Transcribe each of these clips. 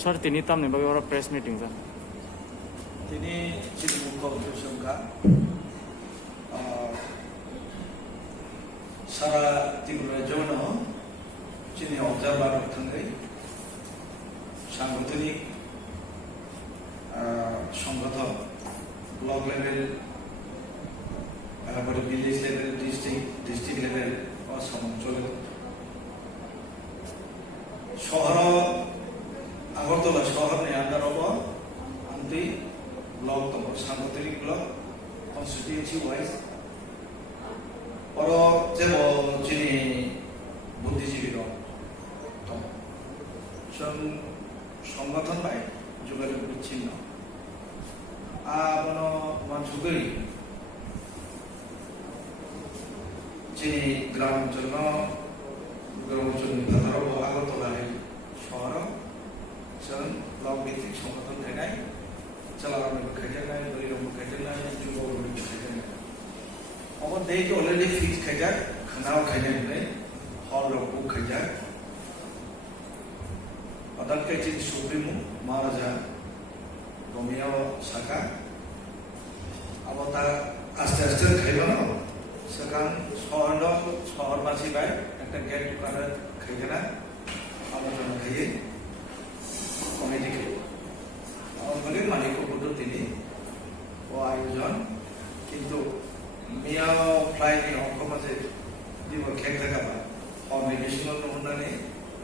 Sir, tinitam ni bagi orang press meeting sir. Ini jadi muka untuk sangka. Sara Tigura Jono, jadi observer tenggai. Sanggutini সংগঠন block level তারপরে village level district level অঞ্চলে শহর Agartala শহরनि under अब आंति block दङ सांगठनिक block कन्स्टिट्युएन्सि wise और जेबो जिनि बुद्धिजीवी दं जों संगठन बाय যোগাযোগ বিচ্ছিন্ন আবনো মানসুগরি যে গ্রাম অঞ্চল ভাতারব আগরতলায় শহর जों ब्लक ভিত্তিক সংগঠন খাইনাय চালানো খাইজানাय বলিরম খাইজানাय যুববর্গ খাইজানাय अब डेट अलरेडी फिक्स खाइजाक खानाव खाइनाय हल रखौ खाइजाक अदाल काइचिन सुप्रीमो महाराजा रमिया साका अब ता आस्ते आस्ते खाइबानो सगां शहरबासि बाय একটা গেট করে খাইজানা আলোচনা খাইয়ে কমিটি খাইয়ে আমাদের মালিক পদ্ধতি ও আয়োজন কিন্তু মিয়া ফ্লাইনি অঙ্কমাজে দিব খেক থাকাবা অর্গানাইজেশনাল অনুদানে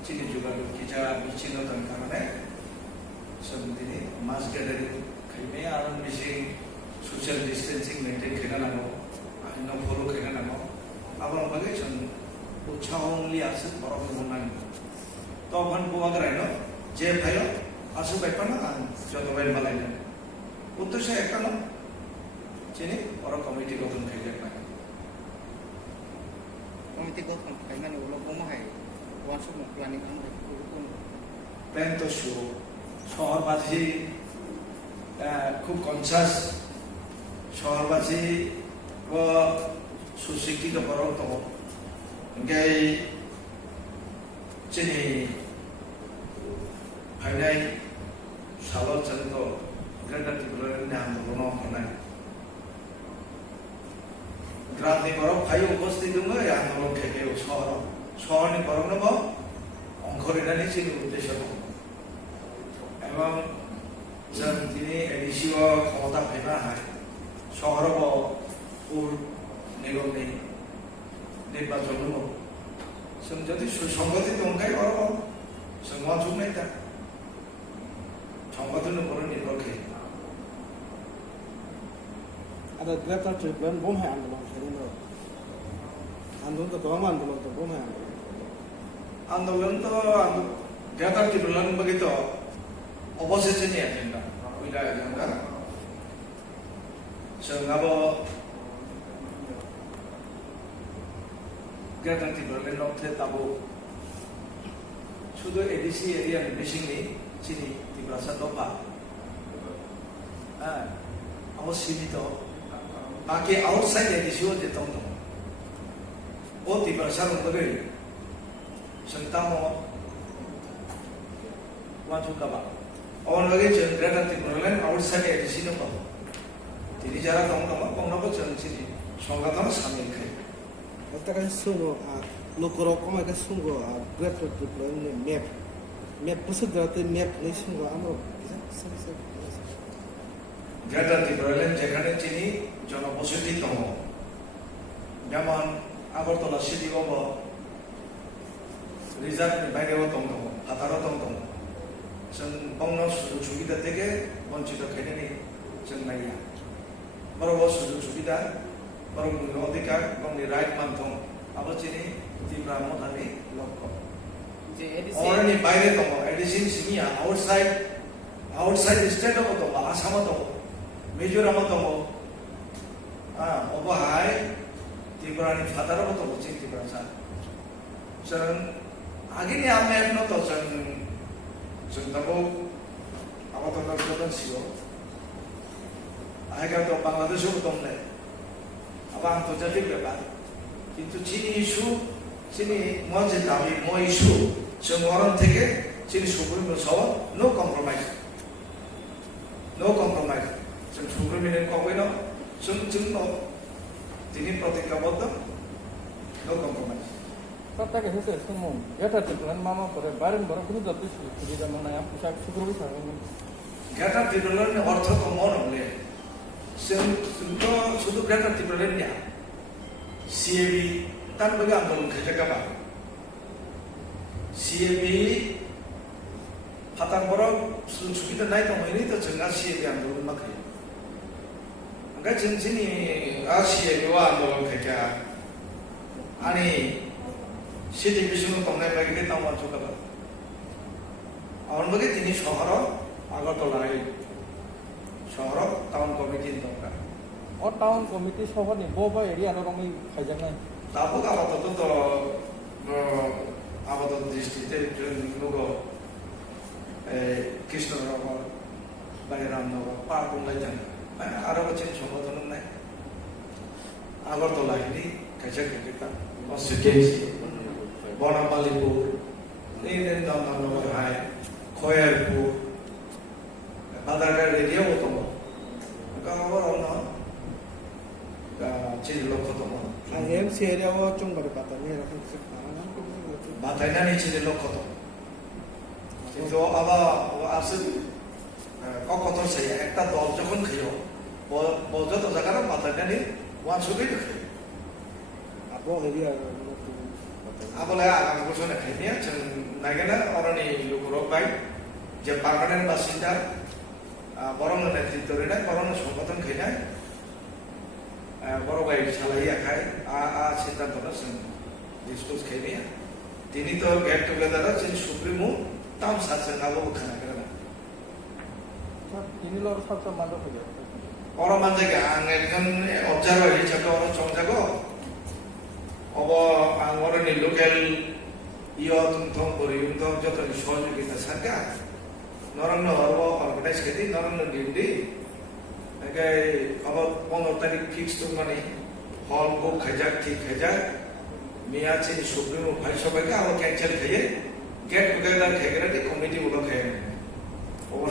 চিনি যোগাযোগ কিছা বিচ্ছিন্নতার কারণে দিনে মাস গ্যাদারিং খাইবে আর বেশি সোশ্যাল ডিস্টেন্সিং মেনটেন খাইনাंगौ আইন ফলো খাইনাंगौ আবার বাগে जों উৎসাহলি আছে বড় মনানি তখন বুয়াগরাইনো যে ভাইও আসু বাইপানা যত বাইর মালাইনা উদ্দেশ্য একটা না চিনি বড় কমিটি গঠন খাইলে না কমিটি গঠন খাইমানে উলো বমাহাই ওয়ানস প্ল্যানিং আমরা প্ল্যান তো শহরবাসী খুব কনসাস শহরবাসী ও সুশিক্ষিত বড় তো গাই চিনি ফাইনাই সালো চন্দ্র গ্রেটার ত্রিপুরার আন্দোলন হনায় গ্রামনি বরফ ফাই উপস্থিত দङ আন্দোলন থেকে শহরনি বরফনব অংশরিনানি চিনি উদ্দেশ্য দङ এবং जों दिनै एडिसिअ ক্ষমতা फैनो हाय শহরব পুর নিগমनि নির্বাচন दङ जों যদি সুসংগঠিত অংখাই বরফ जों মানসুকনাय दा সংগঠন উপর নির্ভর খাই ada greater triplan bom hai andolon khedino andolon to bom andolon to bom hai आंदोलन तो ज्यादा टिप्लन बगे तो अपोजिशन नि एजेंडा उइला एजेंडा जों अब ज्यादा टिप्लन नथे ताबो শুধু এডিসি এরিয়া মিশিংনি চিনি ত্রিপুরা দফা হ্যাঁ অবশ্যই তো बाकी आउटसाइड एडिसिअ जे दङ ओ ত্রিপুরা সারঙ্গরে संतामो वाजुकाबा और लगे जों ग्रेटार ত্রিপুরালেন आउटसाइड एडिसिअ दङ তিনি যারা দङ কোনবো जों চিনি সংগঠন সামিল খাই একটা কাজ শুনো লোকর কমাই কাজ শুনো greater triplan map পুসে দাতে map নেই শুনো আমরা গ্রেটার ত্রিপুরালেন যেখানে চিনি জনবসতি দङ যেমন আগরতলা সিটি গঙ্গ রিজার্ভनि বাইরেও दङ ভাতারও दङ जों बंग सुजुग सुबिदा থেকে বঞ্চিত খাইনানি जों नाया बरब सुजुग सुबिदा बरबनि अधिकार बंगनि राइट मानथं आबो चिनि ত্রিপুরা মধানি লক্ষ্য যে অরনি বাইরে दङ एडिसिन सिनिया आउटसाइड स्टेटआव दङ आसामाव दङ मिजोरामाव दङ अबहाय ত্রিপুরাनि फादाराव दङ चिनि ত্রিপুरा जों आगेनि आमेन न तो जों तबो आबादन जदन सियो आगे तो बांग्लादेशও दंले अब आंतर्जातिक ব্যাপার কিন্তু চিনি ইস্যু চিনি মজে দাবি মো ইস্যু जों अरन থেকে जोंनि सुप्रिम सावा नो कम्प्रमाइज जों सुप्रिमनि कवेनो जों दिनै प्रतिज्ञाबद्ध no compromise Tapi saya semua, ya tadi tuan mama pada barang-barang itu jatuh sih, jadi mana yang pusat syukur bisa kan? Greater ত্রিপুরার অর্থ তো মন হলে শুধু গ্রেটার ত্রিপুরার নিয়া সিএবি তার বলে আন্দোলন খেতে গাবা সিএবি হাতার বড় সুবিধা নাই তো হয়নি তো जोंहा সিএবি আন্দোলন মাখে ओंखाय जों जोंनि सिएबि आन्दोलन खायखा आंनि सिटि बिसुङाव थांनाय बायदि टाउन जौगाबाय आउनबागै दिनै सहराव আগরতলায় শহর টাউন কমিটি দরকার ও টাউন কমিটি সহ নি ববা এরিয়া রকমই খাইজাং নাই তারপর আপাতত তো আপাতত দৃষ্টিতে লোক কৃষ্ণনগর বাইরামনগর পারকুমলাই জানা আরো হচ্ছে সংগঠন নাই আগরতলা হিদি খাইছে খেতে কনস্টিটিউয়েন্সি বনামালিপুর এই নন্দননগর হাই খয়ারপুর 바다가 레디오도 그러니까 어느 제일 놓고도 MC 에리아와 좀 거리 봤더니 이렇게 바다나니 제일 놓고도 কিন্তু আবার আসে কত সে একটা দল যখন খেলো যত জায়গার বাতানানি ওয়ান ছবি দেখে আবো এরিয়া আবলে আগামী বছর খাইনিয়া जों নাগেনা অরনি লোকরক বাই যে পার্মানেন্ট বাসিন্দা বরং নেতৃত্ব রেনা বরং সংগঠন খাইনা বড় ভাই সালাই আখাই সিদ্ধান্ত ডিসকাস খাইনিয়া তিনি তো গেট টুগেদার जों সুপ্রিমো টাউন সার্জন আলো খানা করে তিনি লর সাথে মাদক হয়ে অরমান জায়গা আং একজন অবজারভার হিসাবে অর চংজাগো অব আং অরনি লোকাল ইয় তুমথম পরিউমথম যত সহযোগিতা সারকা নরন্ন হরব অর্গানাইজ খেতে নরন্ন ডিউটি একাই আবার 15 তারিখ ফিক্স তো মানে হল বুক খাইজাক ঠিক খাইজাক মিয়া চিনি সুপ্রিমো ভাই সবাইকে আবার ক্যান্সেল খাইয়ে গেট টুগেদার খাইগেরা কমিটি গুলো খাইয়ে ওভার